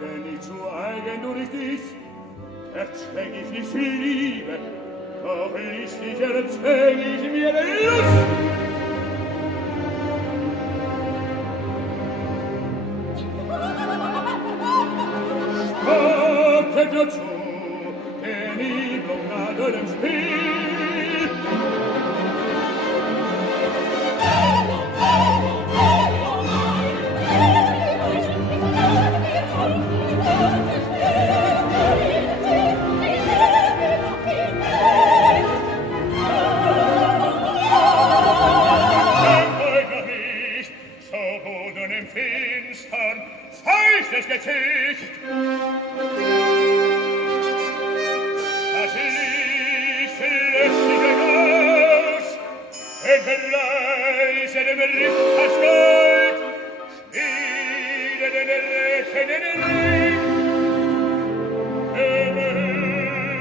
wenn ich zu eigen durch dich, erzwäng ich nicht die Liebe, doch listig erzwäng ich mir die Lust. Spottet dazu, den Iblung nahe dem Spiel. Feuchtes Gesicht. Das Licht löschige Haus, entreiße dem Ritters Gold, spiele den rächenden Ring, erhöre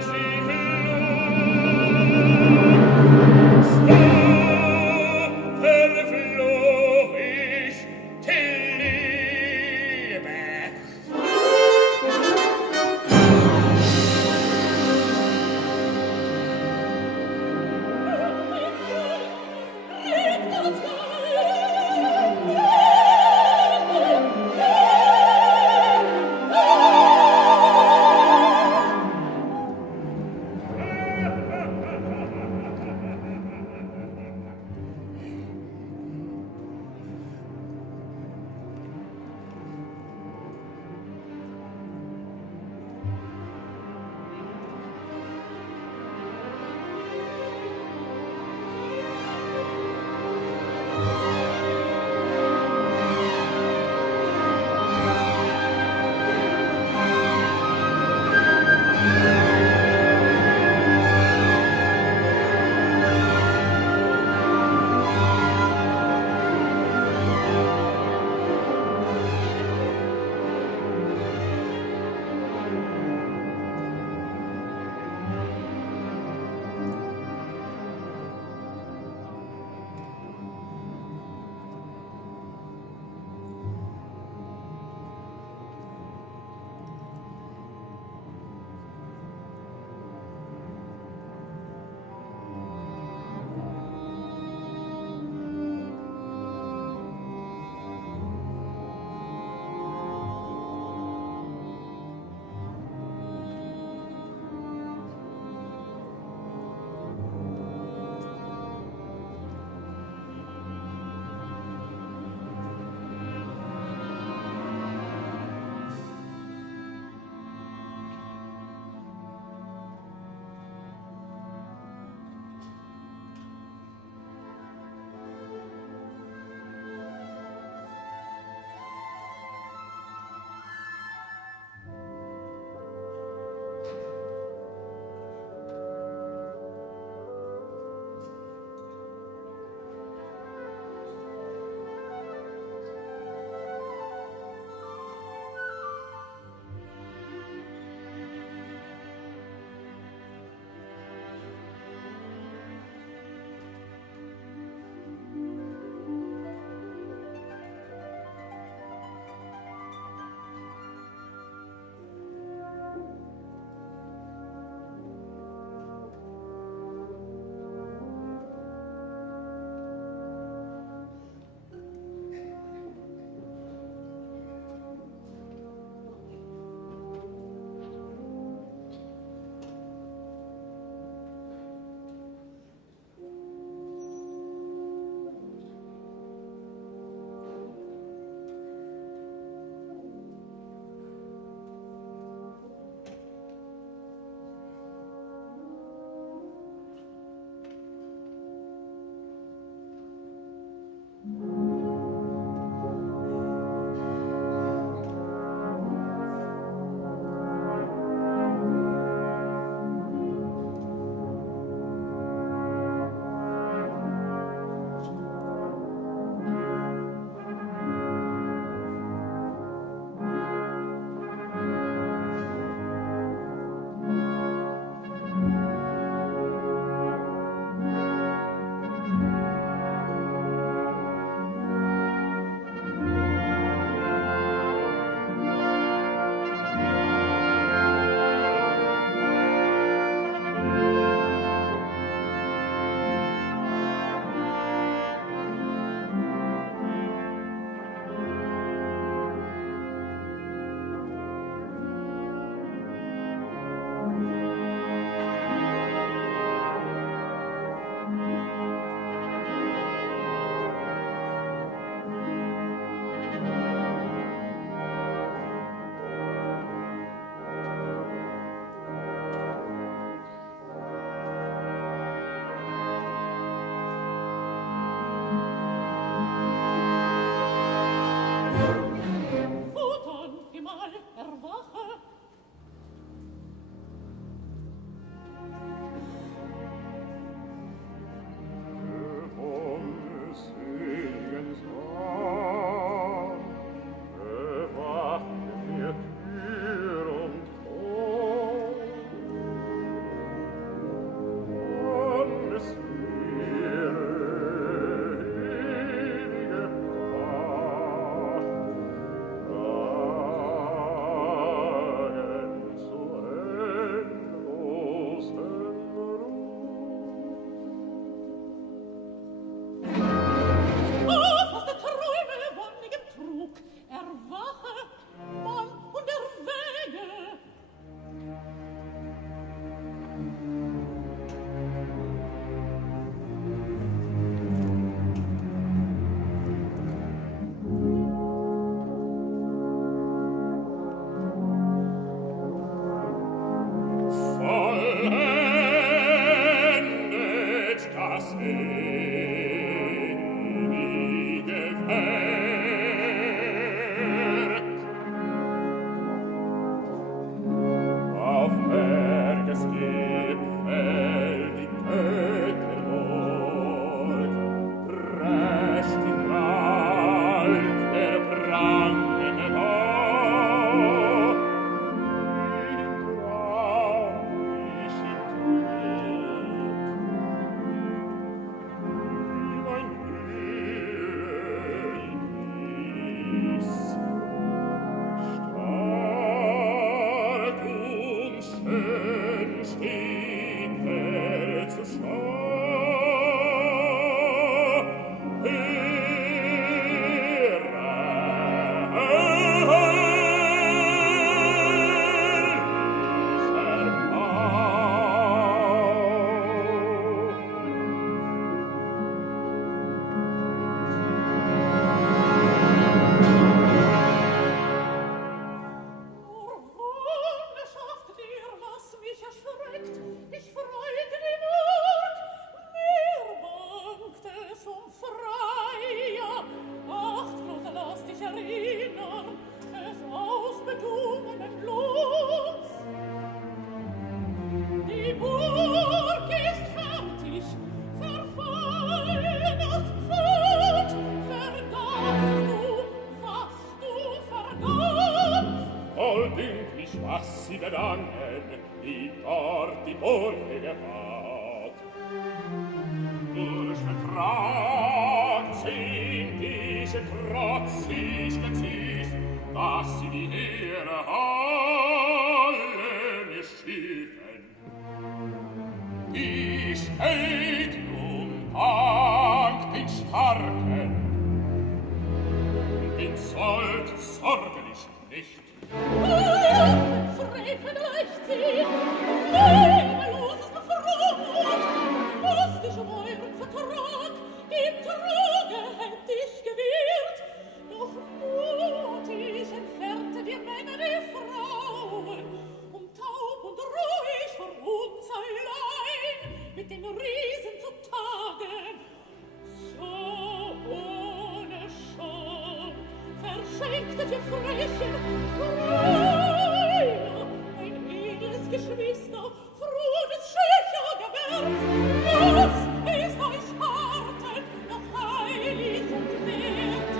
sich Lust. Da verfloh ich till Liebe. Liegt Heid und Dank den Starken, den Sold sorglich nicht. Frevel reicht sie, lebenloses Befrucht, was dich euren Vertrag dem Trage hätt ich gewährt, doch mutig entfernte die Männer die Frauen, taub und ruhig vor uns allein mit den Riesen zu tagen. So ohne Scham verschenktet ihr Frechen, Freier, ein edles Geschwister, frudes Schächergewärts, was ist euch harten noch heilig und wert?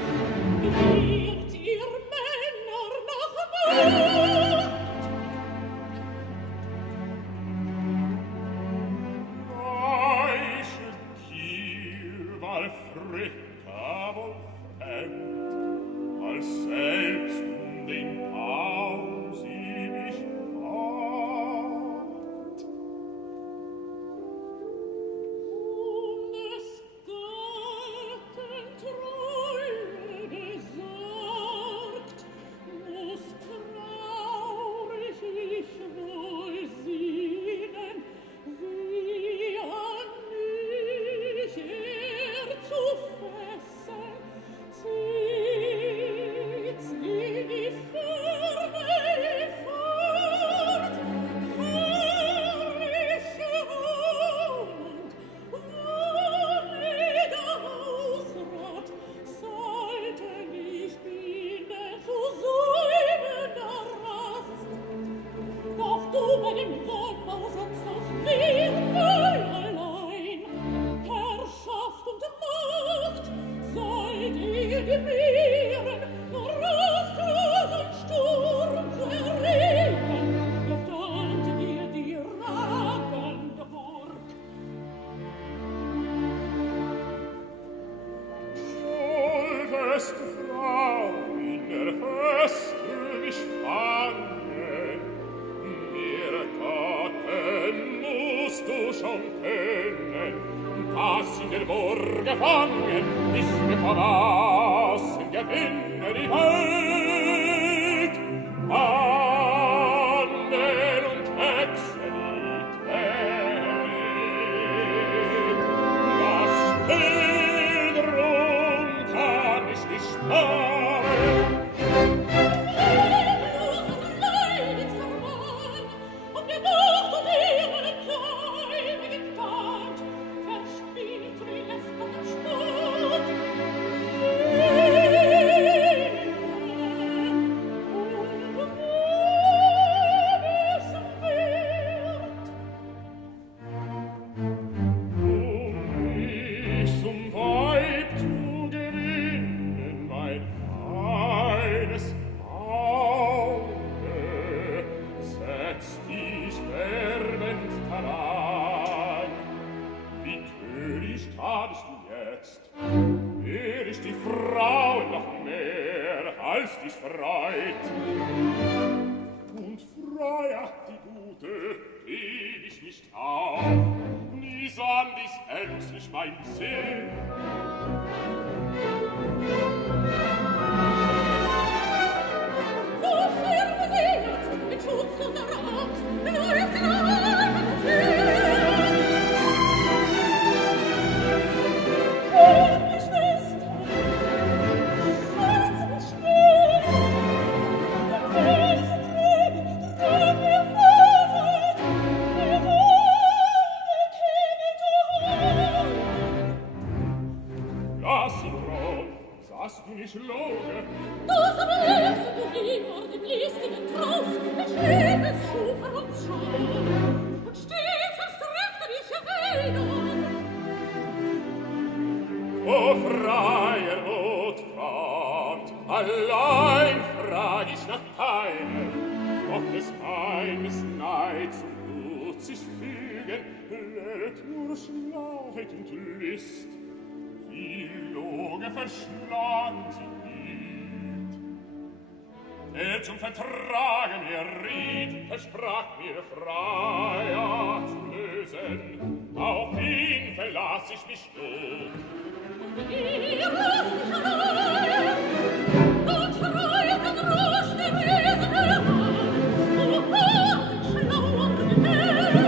Gewährt ihr Männer nach Macht? Weiche Gier war fricker wohl fremd, als selbst den Baum sie mich ward. Des Gatten Treue besorgt, muss traurig ich wohl sehnen, wie an mich zu fesseln zieht sie die Ferne fort. Herrliche Wohnung, wohniger Hausrat, sollte mich binden zu säumender Rast. Doch du bei dem Wohnbau sonst auf wen allein, Herrschaft und Macht, soll dir gewähren, nur rastlosen Sturm zu erregen, gestand dir die ragende Burg. Solltest du, Frau, in der Feste mich fangen, mir Gatten musst du schon kennen, dass in der Burg gefangen ist mir von außen gewinne die Welt. Handel und Wechsel die Welt. Das Pilgerung kann ich nicht sparen. Lebenloser Leidensverwandt, der Macht und Ehre Träume getarnt, verspielt für die lästernden Spott. Mich zum Weib zu gewinnen, mein eines Auge, setz dich wärmend daran. Wie töricht hadest du jetzt, wär ich die Frau noch mehr, als dich freut. Und Freier, die Gute, heb ich nicht auf, nie sann dies ängstlich mein Sinn. So schirme sie jetzt mit schutzloser Angst, wenn du jetzt in Armen stehst. Hilf mir, Schwester, setz mich still, denn Felsen Regen trag mir Vorsicht, mir Wunde käme zu holen. Lass ihn rum, sagst du nicht loge, Das aber lässt du immer dem listigen Traus, den schwebes Schufer uns schon, und stets verstreckte dich Wälder. o freier Notpfad, allein frag ich nach keinem, ob des eines Neid zum Blut sich fügen, lehret nur Schlauheit und List, wie Loge verschlagen sie nicht. Der zum Vertragen mir riet, versprach mir Freier zu lösen, auf ihn verlass ich mich nur. Ihr lasst mich allein, und schreit und rauscht der Riesen heran, o hört den schlauer Gehör.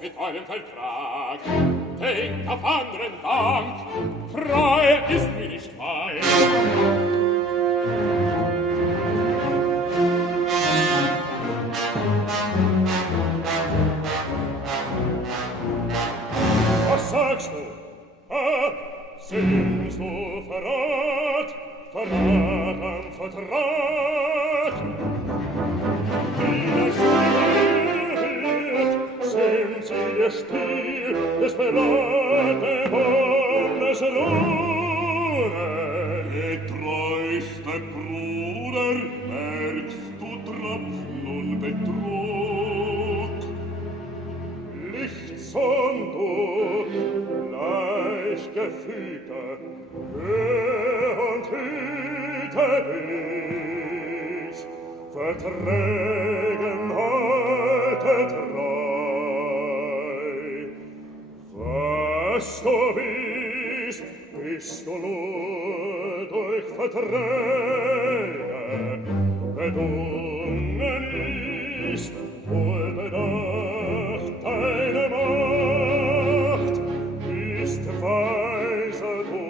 Mit eurem Vertrag, denkt auf anderen Dank, frei ist mir nicht fein. Was sagst du? Sinnst du Verrat? Verrat am Vertrag? Die sind sie ihr Spiel, des verrate Bundeslohne. Getreuster Bruder, merkst du Tropfen und bedroht. Lichtson du, Gleichgefüge, hör und hüte dich, verträgen heute treu. Was du bist du nur durch Verträge bedungen ist, wohl bedacht deine Macht, ist weiser du,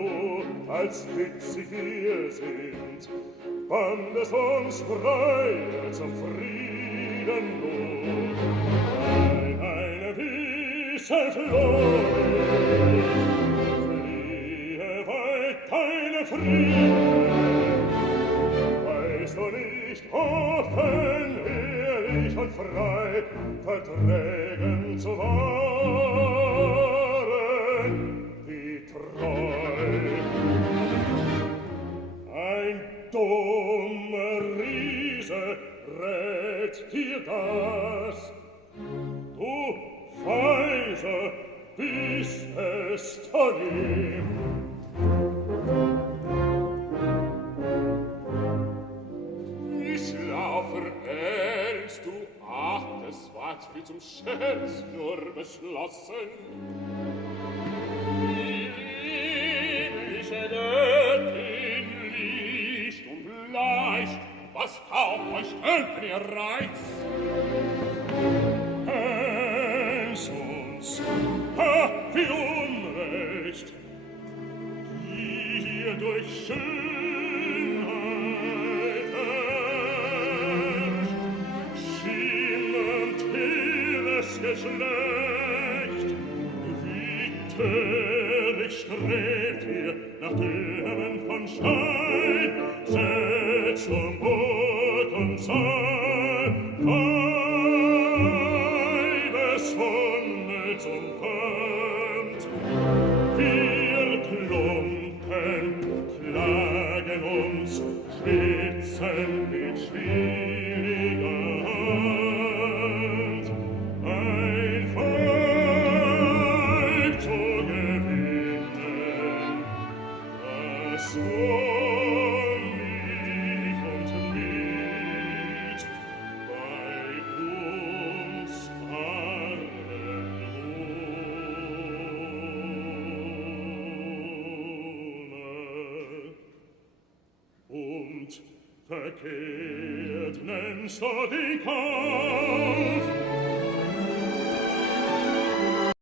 als witzig wir sind, wandest uns frei zum Frieden nur. Eine Wiese flog, fliehe weit dein Frieden. Weißt du nicht, offen, ehrlich und frei verträgen zu wahren, wie treu. Ein dummer Riese rät dir das, du Weise bist es von ihm. Ich laufe ernst, du ach, es ward wie zum Scherz nur beschlossen. Die liebliche Göttin liegt und leicht, was taugt euch Töten ihr Reiz? Es uns, wie Unrecht, die durch Schönheit herrscht, schimmend ihres Geschlecht, wie töricht strebt ihr nach Dämmen von Stein, setzt um Mut und Zahl, Weibeswunde zum Fremd. Wir Klumpen klagen uns, schwitzen mit schwieriger Hand, ein Weib zu gewinnen, das wohlig und mild bei uns allen wohne. Und verkehrt nennst du den Kauf,